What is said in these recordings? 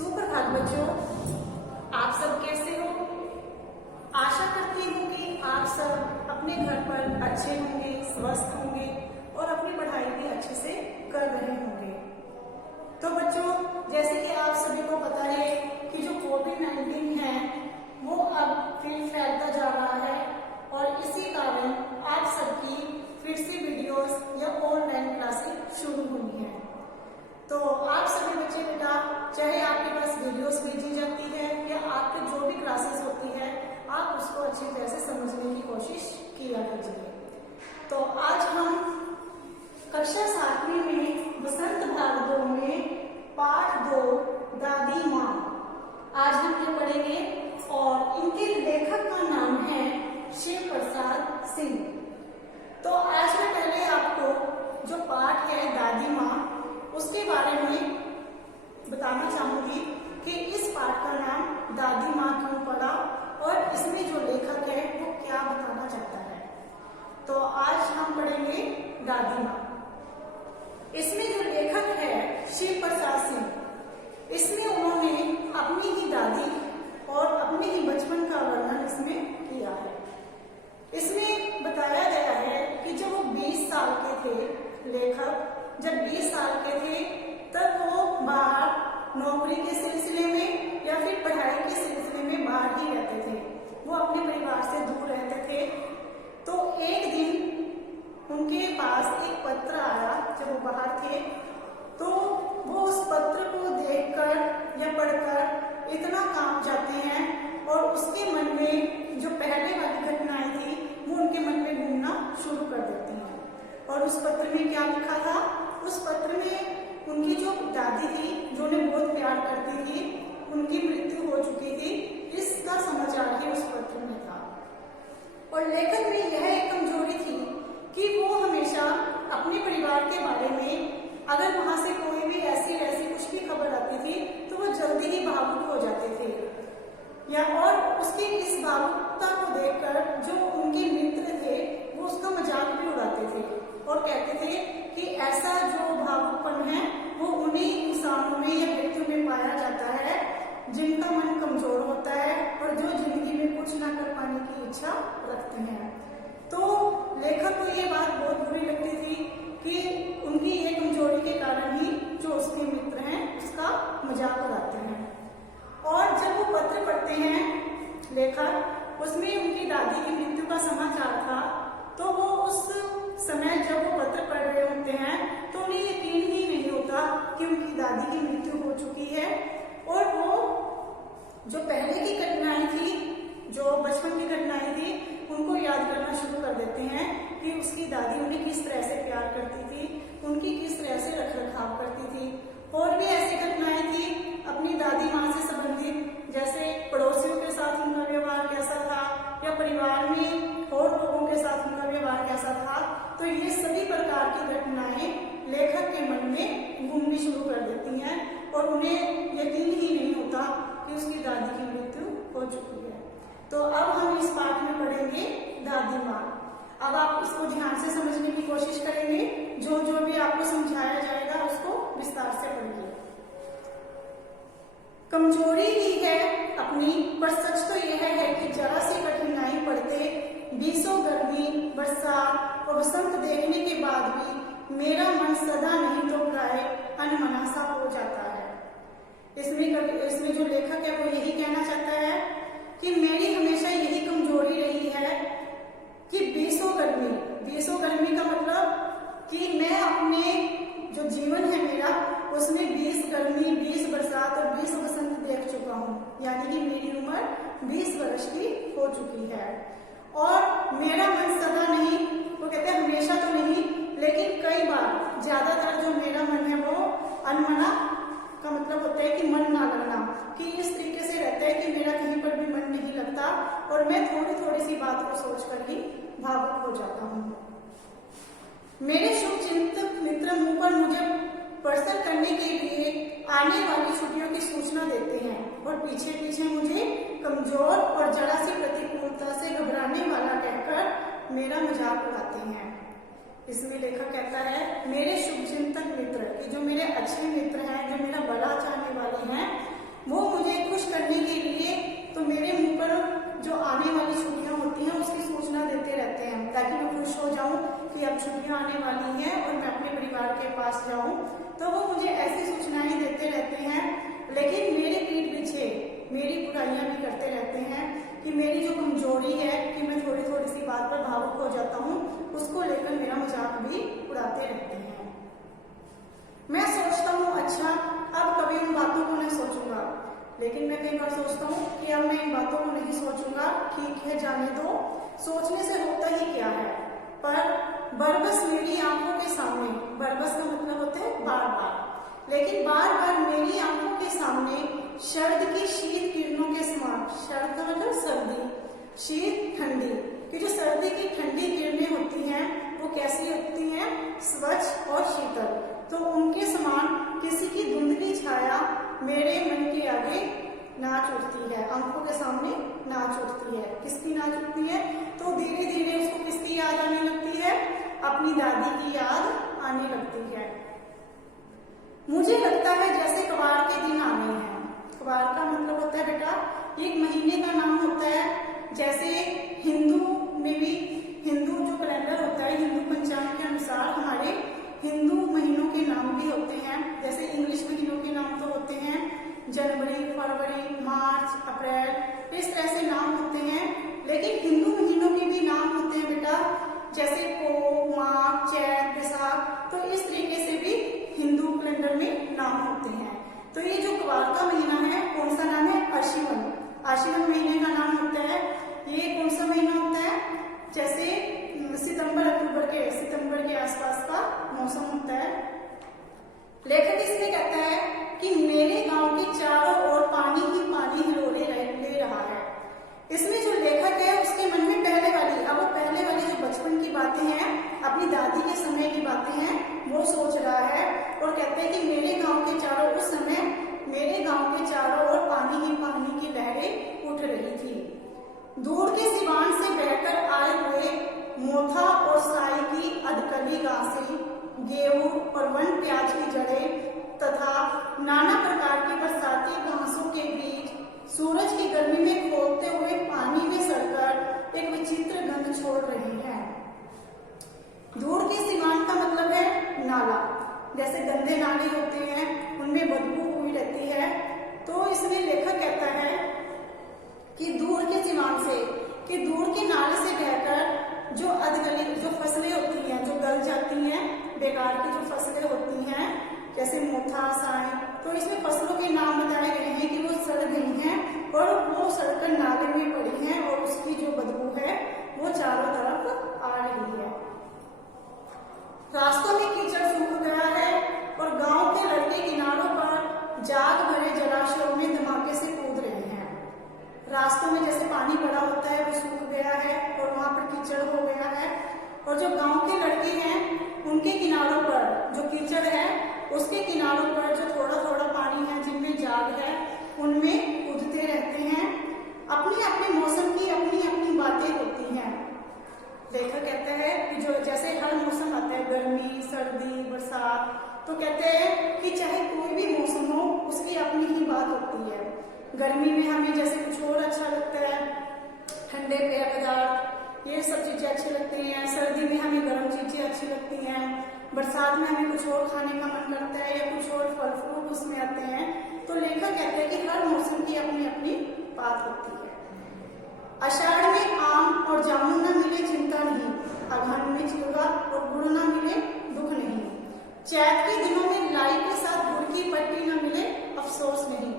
सुप्रभात बच्चों, आप सब कैसे हो? आशा करती हूँ कि आप सब अपने घर पर अच्छे होंगे, स्वस्थ होंगे और अपनी पढ़ाई भी अच्छे से कर रहे होंगे। तो बच्चों, जैसे कि आप सभी को पता है कि जो कोविड-19 है वो अब फिर फैलता जा रहा है और इसी कारण आप सबकी फिर से वीडियोस या ऑनलाइन क्लासेस शुरू हुई है। तो आप सभी बच्चे बेटा, चाहे आपके पास वीडियोस भेजी जाती है या आपके जो भी क्लासेस होती है, आप उसको अच्छी तरह से समझने की कोशिश किया कीजिए। तो आज हम कक्षा 7वीं में बसंत भाग 2 में पाठ 2 दादी माँ आज हम ये पढ़ेंगे और इनके लेखक का नाम है शिव प्रसाद सिंह। तो आज मैं पहले आपको जो पाठ है दादी माँ उसके बारे में बताना चाहूंगी कि इस पाठ का नाम दादी माँ क्यों पड़ा और इसमें जो लेखक है वो क्या बताना चाहता है। तो आज हम पढ़ेंगे दादी माँ। इसमें जो लेखक है शिव प्रसाद सिंह, इसमें उन्होंने अपनी ही दादी और अपने ही बचपन का वर्णन इसमें किया है। इसमें बताया गया है कि जब वो 20 साल के थे, लेखक जब 20 साल के थे तब वो बाहर नौकरी के सिलसिले में या फिर पढ़ाई के सिलसिले में बाहर ही रहते थे। वो अपने परिवार से दूर रहते थे। तो एक दिन उनके पास एक पत्र आया जब वो बाहर थे, तो वो उस पत्र को देखकर या पढ़कर इतना कांप जाते हैं और उसके मन में जो पहले वाली घटनाएं थी वो उनके मन में घूमना शुरू कर देती हैं। और उस पत्र में क्या लिखा था? उस पत्र में उनकी जो दादी थी, जो उन्हें बहुत प्यार करती थी, उनकी मृत्यु हो चुकी थी, इसका समाचार ही उस पत्र में था। और लेखक में यह एक कमजोरी थी कि वो हमेशा अपने परिवार के बारे में अगर वहां से कोई भी ऐसी कुछ भी खबर आती थी तो वो जल्दी ही भावुक हो जाते थे। या और उसकी इस भावुकता को देखकर जो उनके मित्र थे वो उसका मजाक भी उड़ाते थे और कहते थे कि ऐसा जो भावुकपन है वो उन्हीं इंसानों में या व्यक्तियों में पाया जाता है जिनका मन कमजोर होता है और जो जिंदगी में कुछ ना कर पाने की इच्छा रखते हैं। तो लेखक को ये बात बहुत बुरी लगती थी कि उनकी ये कमजोरी के कारण ही जो उसके मित्र हैं उसका मजाक उड़ाते हैं। और जब वो पत्र पढ़ते हैं लेखक, उसमें उनकी दादी की मृत्यु का समाचार था, तो वो उस समय जब वो पत्र पढ़ रहे होते हैं तो उन्हें यकीन ही नहीं होता कि उनकी दादी की मृत्यु हो चुकी है। और वो जो पहले की घटनाएं थी, जो बचपन की घटनाएं थी, उनको याद करना शुरू कर देते हैं कि उसकी दादी उन्हें किस तरह से प्यार करती थी, उनकी किस तरह से रखरखाव करती थी। और भी ऐसी घटनाएं थी अपनी दादी माँ से संबंधित, जैसे पड़ोसियों के साथ उनका व्यवहार कैसा था या परिवार में और लोगों के साथ उनका व्यवहार कैसा था। तो ये सभी प्रकार की घटनाएं लेखक के मन में घूमनी शुरू कर देती हैं और उन्हें यकीन ही नहीं होता कि उसकी दादी की मृत्यु हो चुकी है। तो अब हम इस पाठ में पढ़ेंगे दादी माँ। अब आप इसको ध्यान से समझने की कोशिश करेंगे, जो भी आपको समझाया जाएगा उसको विस्तार से पढ़िए। कमजोरी ही है अपनी, पर सच तो यह है कि जरा सी कठिनाई पड़ते, बीसों गर्मी, बरसात और बसंत देखने के बाद भी मेरा मन सदा नहीं तो प्राय अनमना सा हो जाता है। इसमें जो लेखक है वो यही कहना चाहता है कि मेरी हमेशा यही कमजोरी रही है कि बीसों गर्मी का मतलब कि मैं अपने जो जीवन है मेरा उसमें 20 गर्मी, 20 बरसात और 20 बसंत देख चुका हूँ। यानी कि मेरी उम्र 20 वर्ष की हो चुकी है और मेरा मन सदा नहीं, वो कहते हैं हमेशा तो नहीं, लेकिन कई बार, ज्यादातर जो मेरा मन है वो अनमना का मतलब होता है कि मन ना लगना, कि इस तरीके से रहता है कि मेरा कहीं पर भी मन नहीं लगता और मैं थोड़ी सी बात को सोचकर ही भावुक हो जाता हूँ। मेरे शुभचिंतक मित्र मुंह पर मुझे प्रसन्न करने के लिए आने वाली छुट्टियों की सूचना देते हैं और पीछे मुझे कमजोर और जरा सी प्रतिकूलता से घबराने वाला कहकर मेरा मजाक उड़ाते हैं। इसमें लेखक कहता है मेरे शुभचिंतक मित्र, कि जो मेरे अच्छे मित्र हैं, जो मेरा भला चाहने वाले हैं, वो मुझे खुश करने के लिए तो मेरे मुंह पर जो आने वाली छुट्टियां होती हैं उसकी सूचना देते रहते हैं, ताकि मैं खुश हो जाऊं कि अब छुट्टियां आने वाली हैं और मैं अपने परिवार के पास जाऊं। तो वो मुझे ऐसी सूचनाएं देते रहते हैं, लेकिन मेरे पीठ पीछे मेरी बुराइयां भी करते रहते हैं कि मेरी जो कमजोरी है कि मैं थोड़ी थोड़ी सी बात पर भावुक हो जाता हूँ, उसको लेकर मेरा मजाक भी उड़ाते रहते हैं। मैं सोचता हूँ अच्छा अब कभी उन बातों को नहीं सोचूंगा, लेकिन मैं कई बार सोचता हूँ कि अब मैं इन बातों को नहीं सोचूंगा, ठीक है जाने दो, सोचने से होता ही क्या है। पर बरबस मेरी आंखों के सामने, बरबस का मतलब होता है बार बार, लेकिन बार बार मेरी आंखों के सामने शरद की शीत किरणों के समान, शरद का मतलब सर्दी, शीत ठंडी, कि जो सर्दी की ठंडी किरणें होती हैं वो कैसी होती हैं, स्वच्छ और शीतल। तो उनके समान किसी की धुंधली छाया मेरे मन के आगे नाच उठती है, आंखों के सामने नाच उठती है। किसकी नाच उठती है? तो धीरे धीरे उसको किसकी याद आने लगती है? अपनी दादी की याद आने लगती है। मुझे लगता है जैसे कबाड़ के दिन आने हैं। कबाड़ का मतलब होता है बेटा एक महीने का नाम होता है। जैसे हिंदू में भी, हिंदू जो कैलेंडर होता है, हिंदू पंचांग के अनुसार हमारे हिंदू महीनों के नाम भी होते हैं। जैसे इंग्लिश महीनों के नाम तो होते हैं जनवरी, फरवरी, मार्च, अप्रैल, इस तरह से नाम होते हैं। लेकिन हिंदू महीनों के भी नाम होते हैं बेटा, जैसे पो, माघ, चैत, बैसाख। तो इस तरीके से भी हिंदू कैलेंडर में नाम होते हैं। तो ये जो कबाड़ का महीना है, कौन सा नाम है? आश्विन। आश्विन महीने का नाम होता है। ये कौन सा महीना होता है? जैसे सितंबर के आसपास का मौसम होता है। लेखक इसमें कहता है कि मेरे गांव के चारों ओर पानी ही पानी हिलोरे ले रहा है। इसमें जो लेखक है उसके मन में पहले वाली जो बचपन की बातें हैं, अपनी दादी के समय की बातें हैं, वो सोच रहा है और कहते हैं कि मेरे गांव के चारों, उस समय मेरे गांव के चारों ओर पानी ही पानी की लहरें उठ रही थी। दूर के सिवान से बहकर आए हुए मोथा और साई की अधकली घासें, गेहूं और वन प्याज की जड़ें तथा नाना प्रकार की बरसाती घासों के बीच सूरज की गर्मी में खोलते हुए पानी में सड़कर एक विचित्र गंध छोड़ रहे हैं। दूर के सिवान का मतलब है नाला। जैसे गंदे नाले होते हैं उनमें बदबू हुई रहती है। तो इसमें लेखक कहता है कि दूर के सिवान से, कि दूर के नाले से बहकर जो अधगली जो फसलें होती हैं, जो गल जाती हैं, बेकार की जो फसलें होती हैं, जैसे मोथा, साई, तो इसमें फसलों के नाम बताए गए हैं कि वो सड़ गई हैं और वो सड़कर नाले में पड़ी हैं और उसकी जो बदबू है वो चारों तरफ आ रही है। रास्तों में कीचड़ सूख गया है और गांव के लड़के किनारों पर जाग भरे जलाशयों में धमाके से कूद रहे हैं। रास्तों में जैसे पानी पड़ा होता है वो सूख गया है और वहां पर कीचड़ हो गया है, और जो गांव के लड़के हैं उनके किनारों पर जो कीचड़ है उसके किनारों पर जो थोड़ा थोड़ा पानी है, जिनमें जाग है, उनमें कूदते रहते हैं। अपने अपने मौसम की अपनी अपनी बातें होती हैं। लेखक कहते हैं कि जो जैसे हर मौसम आता है, गर्मी, सर्दी, बरसात, तो कहते हैं कि चाहे कोई भी मौसम हो उसकी अपनी ही बात होती है। गर्मी में हमें जैसे कुछ और अच्छा लगता है, ठंडे पेय पदार्थ, ये सब चीजें अच्छी लगती हैं। सर्दी में हमें गर्म चीजें अच्छी लगती हैं। बरसात में हमें कुछ और खाने का मन करता है या कुछ और फल फ्रूट उसमें आते हैं। तो लेखक कहते हैं कि हर मौसम की अपनी अपनी बात होती है। आषाढ़ में आम और जामुन न मिले चिंता नहीं, अगहन में चिवड़ा और गुड़ न मिले दुख नहीं, चैत के दिनों में लाई के साथ गुड़ की पट्टी न मिले अफसोस नहीं,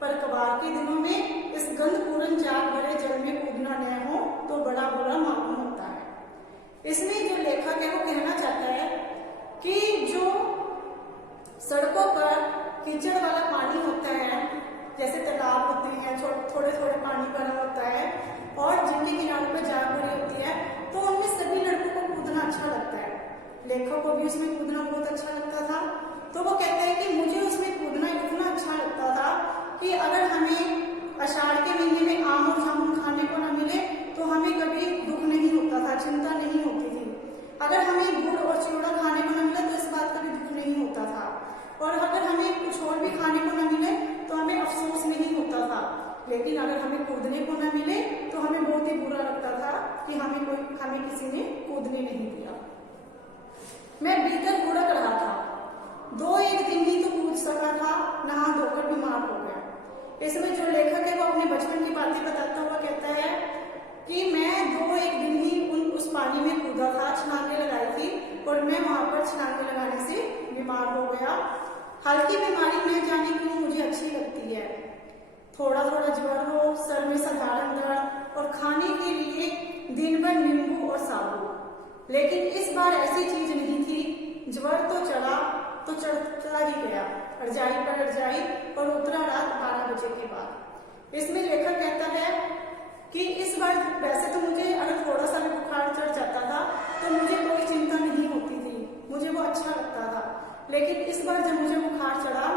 पर कबाड़ के दिनों में इस गंधपूर्ण जाग भरे जल में कूदना न हो तो बड़ा बुरा मालूम होता है। इसमें जो लेखक है वो कहना चाहता है कि जो सड़कों पर कीचड़ वाला पानी होता है, जैसे तालाब होते हैं, थोड़े थोड़े पानी भरा होता है और जिनके किनारों पर जाग भरी होती है, तो उनमें सभी लड़कों को कूदना अच्छा लगता है। लेखक को भी उसमें कूदना बहुत अच्छा लगता था। तो वो कहते हैं कि मुझे उसमें कूदना इतना अच्छा लगता था कि अगर हमें आषाढ़ के महीने में आम और जामुन खाने को न मिले तो हमें कभी दुख नहीं होता था, चिंता नहीं होती थी। अगर हमें गुड़ और चिवड़ा खाने को न मिले तो इस बात का भी दुख नहीं होता था, और अगर हमें कुछ और भी खाने को न मिले तो हमें अफसोस लेकिन अगर हमें कूदने को ना मिले तो हमें बहुत ही बुरा लगता था कि हमें किसी ने कूदने नहीं दिया। मैं भीतर बुड़क रहा था। 2-1 दिन ही तो कूद सका था, नहा धोकर बीमार हो गया। इसमें जो लेखक है वो अपने बचपन की बातें बताता हुआ कहता है कि मैं 2-1 दिन ही उस पानी में कूदा था, छलांगे लगाई थी और मैं वहां पर छलांगे लगाने से बीमार हो गया। हल्की बीमारी न जाने क्यों मुझे अच्छी लगती है। थोड़ा थोड़ा ज्वर हो, सर में साधारण दर्द और खाने के लिए दिन भर नींबू और साबु। लेकिन इस बार ऐसी चीज नहीं थी। ज्वर तो चढ़ा तो चढ़ता ही गया, रजाई पर रजाई और उतरा रात 12 बजे के बाद। इसमें लेखक कहता है कि इस बार वैसे तो मुझे अगर थोड़ा सा भी बुखार चढ़ जाता था तो मुझे कोई चिंता नहीं होती थी, मुझे वो अच्छा लगता था। लेकिन इस बार जब मुझे बुखार चढ़ा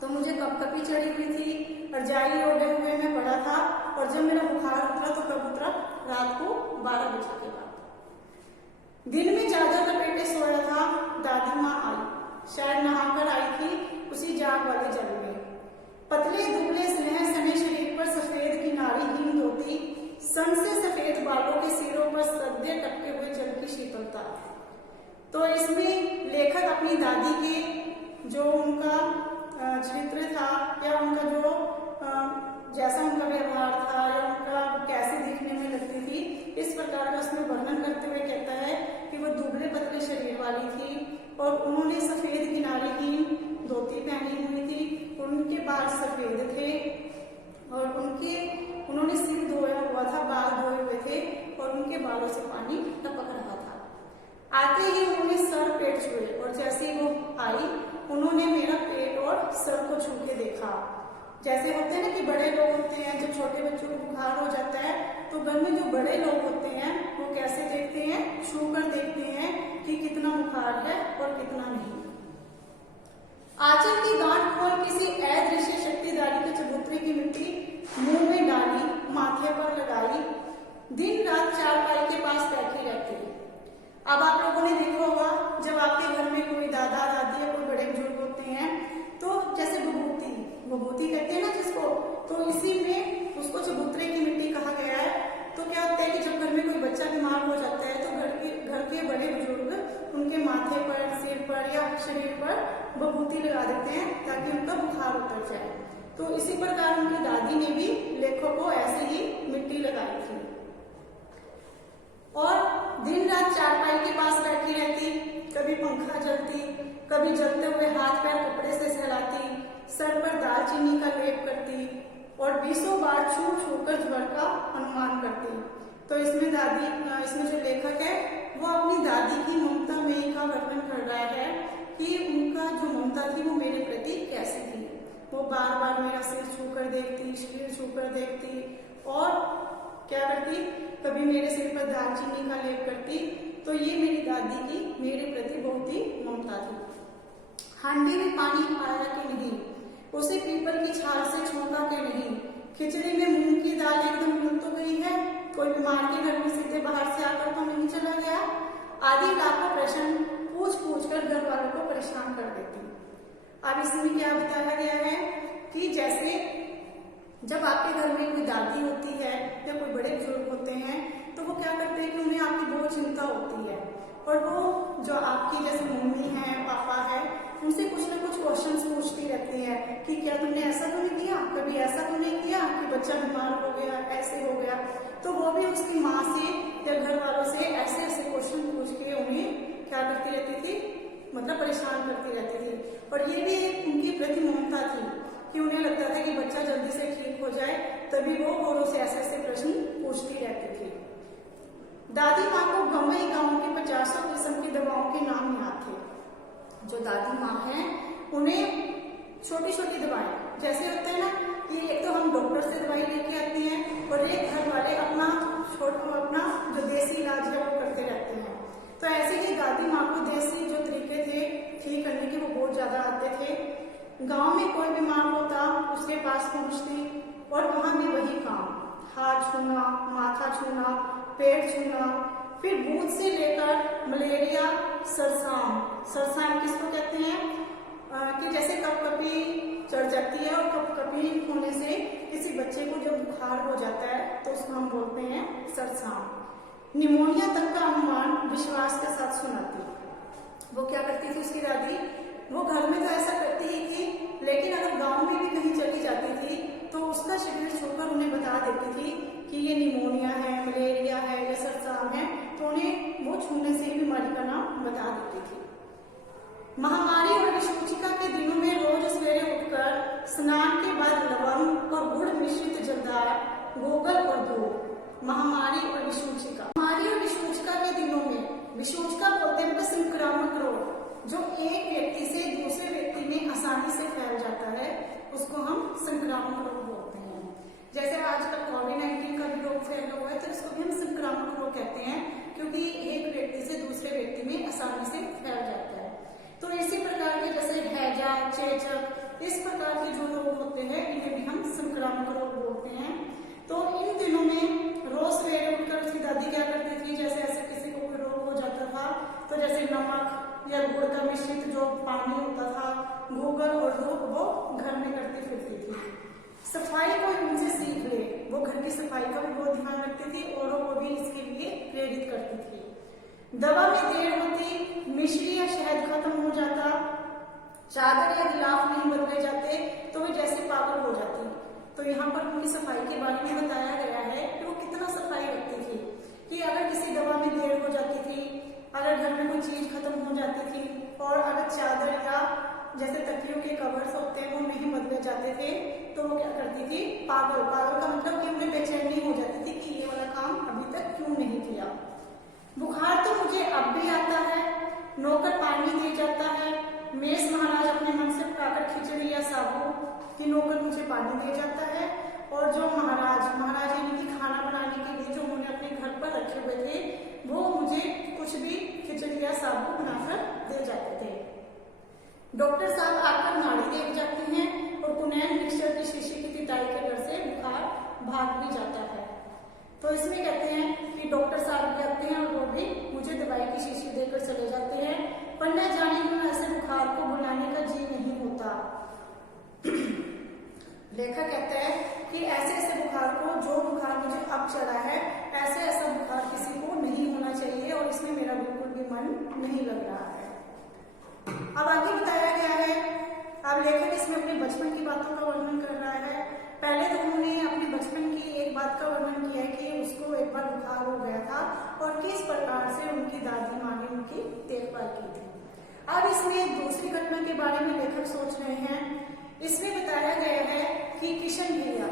तो मुझे कपकपी चढ़ी हुई थी, रजाई ओढ़े हुए मैं पड़ा था और जब मेरा बुखार उतरा तो कब उतरा? रात को 12 बजे के बाद। दिन में चादर लपेटे सोया था। दादी माँ आई, शायद नहाकर आई थी उसी जाग वाले जल में। पतले दुबले स्नेह सने शरीर पर सफेद किनारीहीन धोती, सन से सफेद बालों के सिरों पर सद्य टपके हुए जल की शीतलता। तो इसमें लेखक अपनी दादी के जो उनका चरित्र था या उनका जो जैसा उनका व्यवहार था या उनका कैसे दिखने में लगती थी, इस प्रकार का उसमें वर्णन करते हुए कहता है कि वो दुबले पतले शरीर वाली थी और उन्होंने सफेद किनारीहीन धोती पहनी हुई थी, उनके बाल सफेद थे और उन्होंने सिर धोया हुआ था, बाल धोए हुए थे और उनके बालों से पानी टपक रहा था। आते ही उन्होंने सर पेट छुए और जैसे वो आई उन्होंने मेरा पेट और सर को छू के देखा। जैसे होते हैं ना कि बड़े लोग होते हैं, जब छोटे बच्चों को बुखार हो जाता है तो घर में जो बड़े लोग होते हैं वो कैसे देखते हैं? छू कर देखते हैं कि कितना बुखार है और कितना नहीं। आंचल की गांठ खोल किसी अदृश्य शक्तिधारी के चबूतरे की मिट्टी मुंह में डाली, माथे पर लगाई, दिन रात चारपाई के पास बैठी रहती। अब आप लोगों ने देखा होगा जब आपके घर में कोई दादा दादी या कोई बड़े बुजुर्ग होते हैं तो जैसे विभूति कहते हैं ना जिसको, तो इसी में उसको चबूतरे की मिट्टी कहा गया है। तो क्या होता है कि जब घर में कोई बच्चा बीमार हो जाता है तो घर के बड़े बुजुर्ग उनके माथे पर, सिर पर या शरीर पर विभूति लगा देते हैं ताकि उनका बुखार उतर जाए। तो इसी प्रकार उनकी दादी ने भी लेखक को ऐसे ही मिट्टी लगाई थी और दिन रात चारपाई के पास बैठी रहती। कभी पंखा जलती, कभी जलते हुए हाथ पैर कपड़े से सहलाती, सर पर दालचीनी का लेप करती और 20 बार छू कर ज्वर का अनुमान करती। तो इसमें जो लेखक है वो अपनी दादी की ममता में का वर्णन कर रहा है कि उनका जो ममता थी वो मेरे प्रति कैसी थी। वो बार बार मेरा सिर छू कर देखती, शरीर छू कर देखती और क्या करती? कभी मेरे सिर पर दालचीनी का लेप करती। तो ये मेरी दादी की मेरे प्रति बहुत ही ममता थी। हांडी में पानी आया कि नहीं, उसे पीपल की छाल से छोंका के नहीं, खिचड़ी में मूंग की दाल एकदम मिल तो गई है, कोई बीमार के घर में सीधे बाहर से आकर तो नहीं चला गया, आदि लाखों प्रश्न पूछ कर घर वालों को परेशान कर देती। अब इसमें क्या बताया गया है कि जैसे जब आपके घर में कोई दादी होती है या कोई बड़े बुजुर्ग होते हैं तो वो क्या करते हैं कि उन्हें आपकी बहुत चिंता होती है और वो जो आपकी जैसे मम्मी है, पापा है, उनसे कुछ ना कुछ क्वेश्चंस पूछती रहती है कि क्या तुमने ऐसा तो नहीं किया, कभी ऐसा तो नहीं किया कि बच्चा बीमार हो गया, ऐसे हो गया। तो वो भी उसकी माँ से या घर वालों से ऐसे ऐसे क्वेश्चन पूछ के उन्हें क्या करती रहती थी, मतलब परेशान करती रहती थी। और ये भी एक उनकी प्रति ममता थी कि उन्हें लगता था कि बच्चा जल्दी से ठीक हो जाए, तभी वो औरों से ऐसे ऐसे प्रश्न पूछती रहती थी। दादी माँ को गाँव की 50 किस्म की दवाओं के नाम याद थे। जो दादी माँ हैं उन्हें छोटी छोटी दवाएं जैसे होते हैं ना कि एक तो हम डॉक्टर से दवाई लेके आते हैं और एक घर वाले अपना जो देसी इलाज है वो करते रहते हैं। तो ऐसे ही दादी माँ को देसी जो तरीके थे ठीक करने के वो बहुत ज्यादा आते थे। गांव में कोई बीमार होता उसके पास पहुंचती और वहां भी वही काम, हाथ छूना, माथा छूना, पेट छूना, फिर भूत से लेकर मलेरिया, सरसाम किसको कहते हैं कि जैसे कपकपी चढ़ जाती है और कपकपी होने से किसी बच्चे को बुखार हो जाता है तो उसको हम बोलते हैं सरसाम। निमोनिया तक का अनुमान विश्वास के साथ सुनाती। वो क्या करती थी उसकी दादी, वो घर में तो ऐसा करती ही थी, लेकिन अगर गांव में भी कहीं चली जाती थी तो उसका शरीर छूकर उन्हें बता देती थी कि ये निमोनिया है, मलेरिया है या सरसाम है, तो उन्हें वो छूने से ही बीमारी का नाम बता देती थी। महामारी और विषूचिका के दिनों में रोज सवेरे उठकर स्नान के बाद लवंग और गुड़ मिश्रित जलदार गोगल और दूध। महामारी और विषूचिका, महामारी और विषूचिका के दिनों में, विषूचिका बोलते हैं मतलब संक्रामक रोग जो एक व्यक्ति से दूसरे व्यक्ति में आसानी से फैल जाता है, उसको हम संक्रामक रोग बोलते हैं। जैसे आजकल कोविड-19 का भी रोग फैला हुआ है तो इसको भी हम संक्रामक रोग कहते हैं, क्योंकि एक व्यक्ति से दूसरे व्यक्ति में आसानी से फैल जाता है। तो इसी प्रकार के जैसे हैजा, चेचक, इस प्रकार के जो रोग होते हैं इन्हें भी हम संक्रामक रोग बोलते हैं। तो इन दिनों में रोज सवेरे उठकर उसकी दादी क्या करती थी, जैसे ऐसे किसी को कोई रोग हो जाता था तो जैसे नमक या गुड़ का मिश्रित जो पानी होता था, गूगल और दूध वो घर में करती फिरती थी। सफाई को उनसे सीख ले, वो घर की सफाई का भी बहुत ध्यान रखती थी, औरों को भी इसके लिए प्रेरित करती थी। दवा में देर होती, मिश्री या शहद खत्म हो जाता, चादर या गिलाफ नहीं बदले जाते तो वे जैसे पागल हो जाती। तो यहाँ पर उनकी सफाई के बारे में बताया गया है कि वो कितना सफाई रखती थी, कि अगर किसी दवा में देर हो जाती थी, अगर घर में कोई चीज खत्म हो जाती थी, और अगर चादर या जैसे तकियों के कवर्स होते हैं वो नहीं बदले जाते थे तो वो क्या करती थी, पागल, पागल का मतलब कि उन्हें बेचैनी हो जाती थी कि ये वाला काम अभी तक क्यों नहीं किया। बुखार तो मुझे अब भी आता है, नौकर पानी दे जाता है, मेष महाराज अपने मन से पकाकर खिचड़ी या साबू कि नौकर मुझे पानी दे जाता है, और जो महाराज यानी कि खाना बनाने के लिए जो उन्होंने अपने घर पर रखे हुए थे वो मुझे कुछ भी खिचड़ी या साबू बनाकर दे जाते थे। डॉक्टर साहब आकर नाड़ी देख जाते हैं और कुनैन मिक्सचर की शीशी की पिटाई के डर से बुखार भाग भी जाता है। तो इसमें कहते हैं कि डॉक्टर साहब भी आते हैं और वो भी मुझे दवाई की शीशी देकर चले जाते हैं, पर न जाने क्यों ऐसे बुखार को बुलाने का जी नहीं होता। लेखक कहता है कि ऐसे ऐसे बुखार को, जो बुखार मुझे अब चढ़ा है, ऐसे ऐसा बुखार किसी को नहीं होना चाहिए और इसमें मेरा बिल्कुल भी मन नहीं लग रहा है। अब आगे बताया गया है, अब लेखक इसमें अपने बचपन की बातों का वर्णन कर रहा है। पहले तो उन्होंने अपने बचपन की एक बात का वर्णन किया है कि उसको एक बार बुखार हो गया था और किस प्रकार से उनकी दादी माँ ने उनकी देखभाल की थी। अब इसमें दूसरी घटना के बारे में लेखक सोच रहे हैं। इसमें बताया गया है कि किशन भैया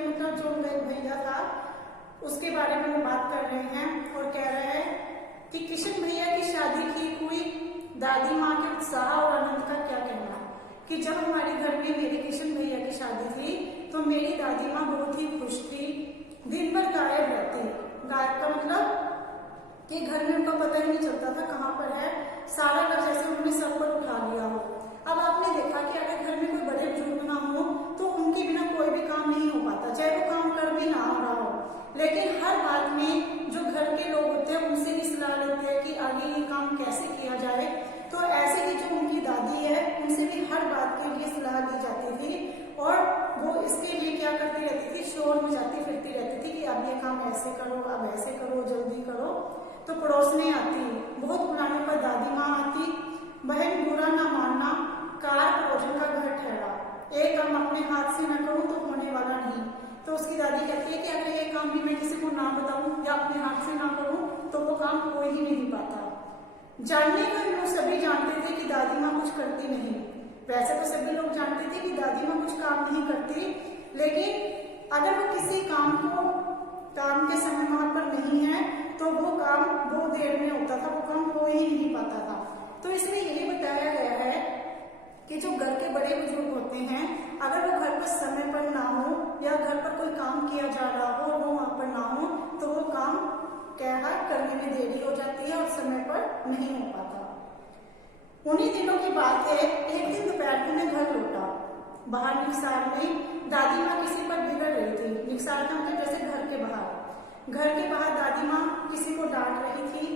मतलब जो भैया था उसके बारे में वो बात कर रहे हैं और कह रहे हैं कि किशन भैया की शादी ठीक हुई, दादी माँ के उत्साह और आनंद का क्या कहना, कि जब हमारे घर में मेरे किशन भैया की शादी थी तो मेरी दादी माँ बहुत ही खुश थी, दिन भर गायब रहती। गायब का मतलब कि घर में उनको पता ही नहीं चलता था कहाँ पर है, सारा घर जैसे उन्होंने सर पर उठा लिया हो। अब आपने देखा कि अगर घर में कोई बड़े बुजुर्ग ना हो तो उनके बिना कोई भी काम नहीं हो पाता, चाहे वो काम कर भी ना रहा हो, लेकिन हर बात में जो घर के लोग होते हैं उनसे भी सलाह लेते हैं कि आगे ये काम कैसे किया जाए। तो ऐसे ही जो उनकी दादी है उनसे भी हर बात के लिए सलाह दी जाती थी और वो इसके लिए क्या करती रहती थी, शोर में जाती फिरती रहती थी कि अब ये काम ऐसे करो, अब ऐसे करो, जल्दी करो। तो पड़ोसने आती, बहुत बुलाने पर दादी माँ आती, बहन बुरा ना मानना, कार भोजन का घर ठहरा, एक काम अपने हाथ से न करूं तो होने वाला नहीं। तो उसकी दादी कहती है कि अगर ये काम भी मैं किसी को ना बताऊं या अपने हाथ से ना करूं तो वो काम हो ही नहीं पाता। जानने को लोग सभी जानते थे कि दादी माँ कुछ करती नहीं, वैसे तो सभी लोग जानते थे कि दादी माँ कुछ काम नहीं करती, लेकिन अगर वो किसी काम को काम के समय वहां पर नहीं है तो वो काम बहुत देर में होता था, वो काम हो ही नहीं पाता था। तो इसमें यही बताया गया है कि जो घर के बड़े बुजुर्ग होते हैं अगर वो घर पर समय पर ना हो या घर पर कोई काम किया जा रहा हो और वो वहां पर ना हो तो वो काम करने में देरी हो जाती है और समय पर नहीं हो पाता। उन्हीं दिनों की बात है, एक दिन दोपहर को मैं घर लौटा, बाहर निकसार में दादी माँ किसी पर बिगड़ रही थी। निकसार का मतलब जैसे घर के बाहर दादी माँ किसी को डांट रही थी।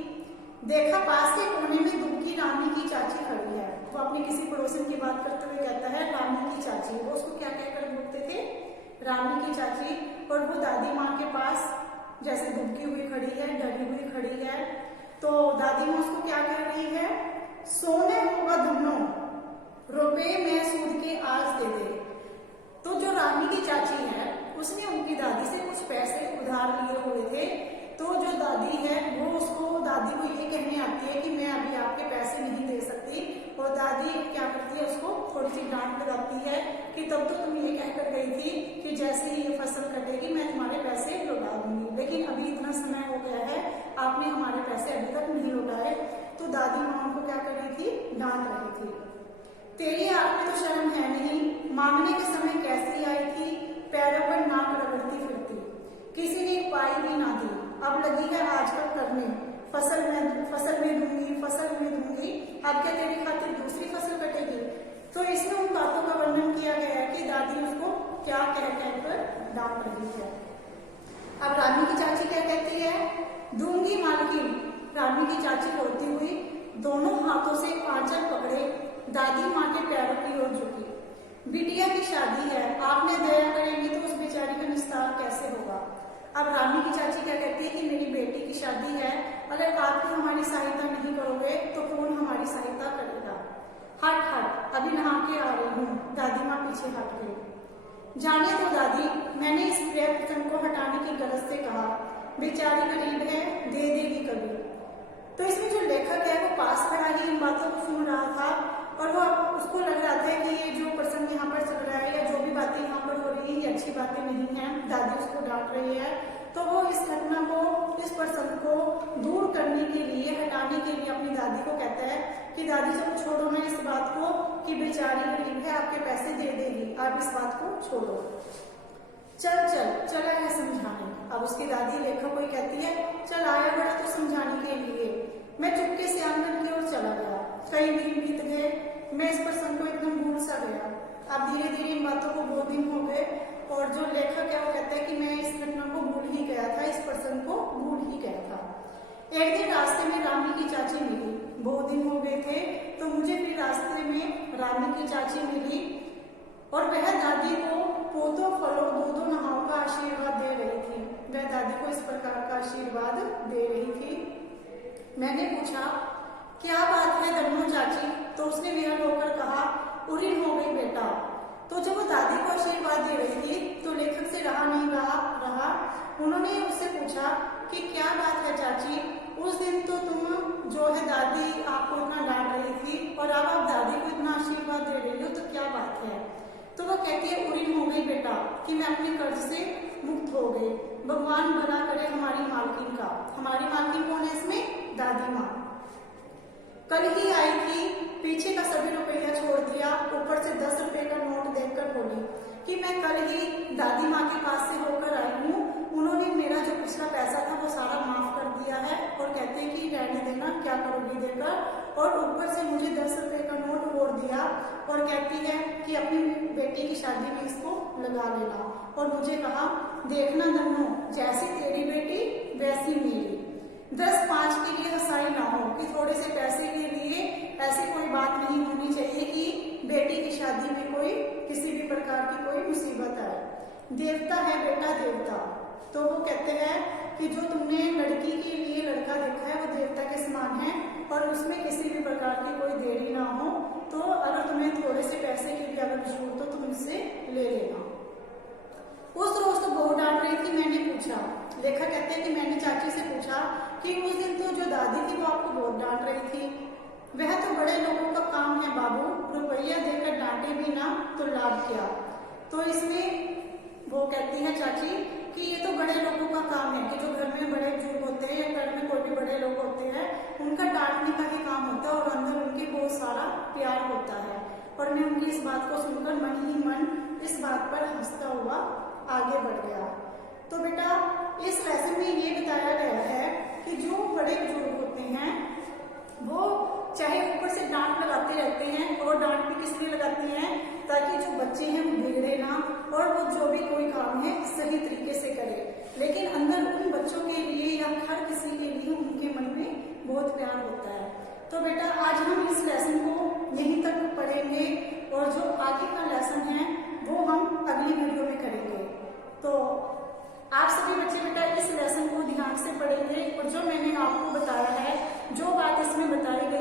देखा पास के कोने में दुबकी रानी की चाची खड़ी है। वो अपनी किसी पड़ोसन की बात करते हुए कहता है रानी की चाची, वो उसको क्या कहकर बोलते थे, रामी की चाची, और वो दादी माँ के पास जैसे दुबकी हुई खड़ी है, डरी हुई खड़ी है। तो दादी माँ उसको क्या कह रही है, सोने होगा धनो, रुपए में सूद के आज दे दे। तो जो रामी की चाची है उसने उनकी दादी से कुछ पैसे उधार लिए हुए थे। तो जो दादी है वो उसको, दादी को ये कहने आती है कि मैं अभी आपके पैसे नहीं दे सकती, और दादी क्या करती है, उसको थोड़ी सी डांट लगाती है कि तब तो तुम ये कहकर गई थी कि जैसे ही ये फसल कटेगी मैं तुम्हारे पैसे लौटा दूंगी, लेकिन अभी इतना समय हो गया है, आपने हमारे पैसे अभी तक नहीं लौटाए। तो दादी माँ उनको क्या कर रही थी, डांट रही थी। तेरी आंख में तो शर्म है नहीं, मांगने के समय कैसी आई थी, पैरों पर नाक रगड़ती फिरती, किसी ने पाई भी ना दी, अब लगी है आजकल करने, फसल में दूंगी, अब क्या तेरी खातिर दूसरी फसल कटेगी। तो इसमें उन बातों का वर्णन किया गया है कि दादी उसको क्या कह कर डांट रही है। अब रामी की चाची क्या कहती है, दूंगी मालकिन। रामी की चाची रोती हुई दोनों हाथों से आंचल पकड़े दादी माँ के पैरों की ओर झुकी। बिटिया की शादी है, आपने दया करेंगे तो उस बेचारी का निस्तार कैसे होगा। अब रामी की चाची क्या कहती है कि मेरी बेटी की शादी है, अगर आप भी हमारी सहायता नहीं करोगे तो कौन हमारी सहायता करेगा। हट हट, अभी नहा के आ रही हूँ। दादी माँ पीछे हट गई। जाने दो दादी, मैंने इस प्रिय प्रसंग को हटाने की गरज से कहा, बेचारी गरीब है, दे देगी कभी। तो इसमें जो लेखक है वो पास खड़ा ही इन बातों को सुन रहा था, और वो उसको लग रहा था कि ये जो प्रसंग यहाँ पर चल रहा है या जो भी बातें यहाँ पर हो रही है ये अच्छी बातें नहीं है, दादी उसको डांट रही है। तो वो इस घटना को, इस प्रसंग को दूर करने के लिए, हटाने के लिए अपनी दादी को कहता है कि दादी चलो छोड़ो ना इस बात को कि बेचारी गरीब है, आपके पैसे दे देगी, आप इस बात को छोड़ो, चला है समझाने। अब उसकी दादी लेखक को कहती है, चल आया बड़ा तो समझाने के लिए। मैं चुपके से आंगन की ओर चला गया, कई दिन बीत गए, मैं इस प्रसंग को एकदम भूल सा गया। अब धीरे धीरे इन बातों को 2 दिन हो गए, और जो लेखक है वो कहता है कि मैं इस घटना को भूल ही गया था, इस प्रसंग को भूल ही गया था। एक दिन रास्ते में रामी की चाची मिली, 2 दिन हो गए थे, तो मुझे फिर रास्ते में रामी की चाची मिली, और वह दादी को पोतों फलों 2-2 नहाओं का आशीर्वाद दे रही थी। वह दादी को इस प्रकार का आशीर्वाद दे रही थी। मैंने पूछा, क्या बात है धन्नो चाची? तो उसने विहल होकर कहा, उरीन हो गई बेटा। तो जब वो दादी को आशीर्वाद दे रही थी तो लेखक से रहा नहीं रहा। उन्होंने उससे पूछा कि क्या बात है चाची, उस दिन तो तुम जो है दादी आपको इतना डांट रही थी और अब आप दादी को इतना आशीर्वाद दे रही हो, तो क्या बात है? तो वो कहती है, उरीन हो गई बेटा कि मैं अपने कर्ज से मुक्त हो गई, भगवान भला करे हमारी मालकिन का। हमारी मालकिन कौन है इसमें? दादी माँ। कल ही आई थी, पीछे का सभी रुपया छोड़ दिया, ऊपर से 10 रुपए का नोट देखकर बोली कि मैं कल ही दादी माँ के पास से होकर आई हूँ, उन्होंने मेरा जो पिछला पैसा था वो सारा माफ कर दिया है, और कहते हैं कि रहने देना, क्या करोगी देकर, और ऊपर से मुझे 10 रुपए का नोट और दिया, और कहती है कि अपनी बेटी की शादी में इसको लगा लेना। और मुझे कहा, देखना धन्नो, जैसी तेरी बेटी वैसी मेरी, 10-5 के लिए हंसाई ना हो कि थोड़े से पैसे के लिए ऐसी कोई बात नहीं होनी चाहिए कि बेटी की शादी में कोई किसी भी प्रकार की कोई मुसीबत आए। देवता है बेटा देवता। तो वो कहते हैं कि जो तुमने लड़की के लिए लड़का देखा है वो देवता के समान है, और उसमें किसी भी प्रकार की कोई देरी ना हो। तो अगर तुम्हें थोड़े से पैसे की भी अगर जरूरत हो तो तुमसे ले लेना। उस रोज तो बहुत डांट रही थी। मैंने पूछा, लेखक कहते हैं कि मैंने चाची से पूछा कि उस दिन तो जो दादी थी वो आपको बहुत डांट रही थी। वह तो बड़े लोगों का काम है बाबू, रुपया देकर डांटे भी ना तो लाभ क्या। तो इसमें वो कहती है चाची कि ये तो बड़े लोगों का काम है कि जो घर में बड़े बुजुर्ग होते हैं या घर में कोई भी बड़े लोग होते हैं उनका डांटने का ही काम होता है, और अंदर उनके बहुत सारा प्यार होता है। और मैं उनकी इस बात को सुनकर मन ही मन इस बात पर हंसता हुआ आगे बढ़ गया। तो बेटा इस लेसन में ये बताया गया है कि जो बड़े बुजुर्ग होते हैं वो चाहे ऊपर से डांट लगाते रहते हैं, और डांट भी किस लिए लगाते हैं? ताकि जो बच्चे हैं वो बिगड़े ना, और वो जो भी कोई काम है सही तरीके से करे। लेकिन अंदर उन बच्चों के लिए या हर किसी के लिए उनके मन में बहुत प्यार होता है। तो बेटा आज हम इस लेसन को यहीं तक पढ़ेंगे, और जो आगे का लेसन है वो हम अगली वीडियो में करेंगे। और जो मैंने आपको बताया है, जो बात इसमें बताई गई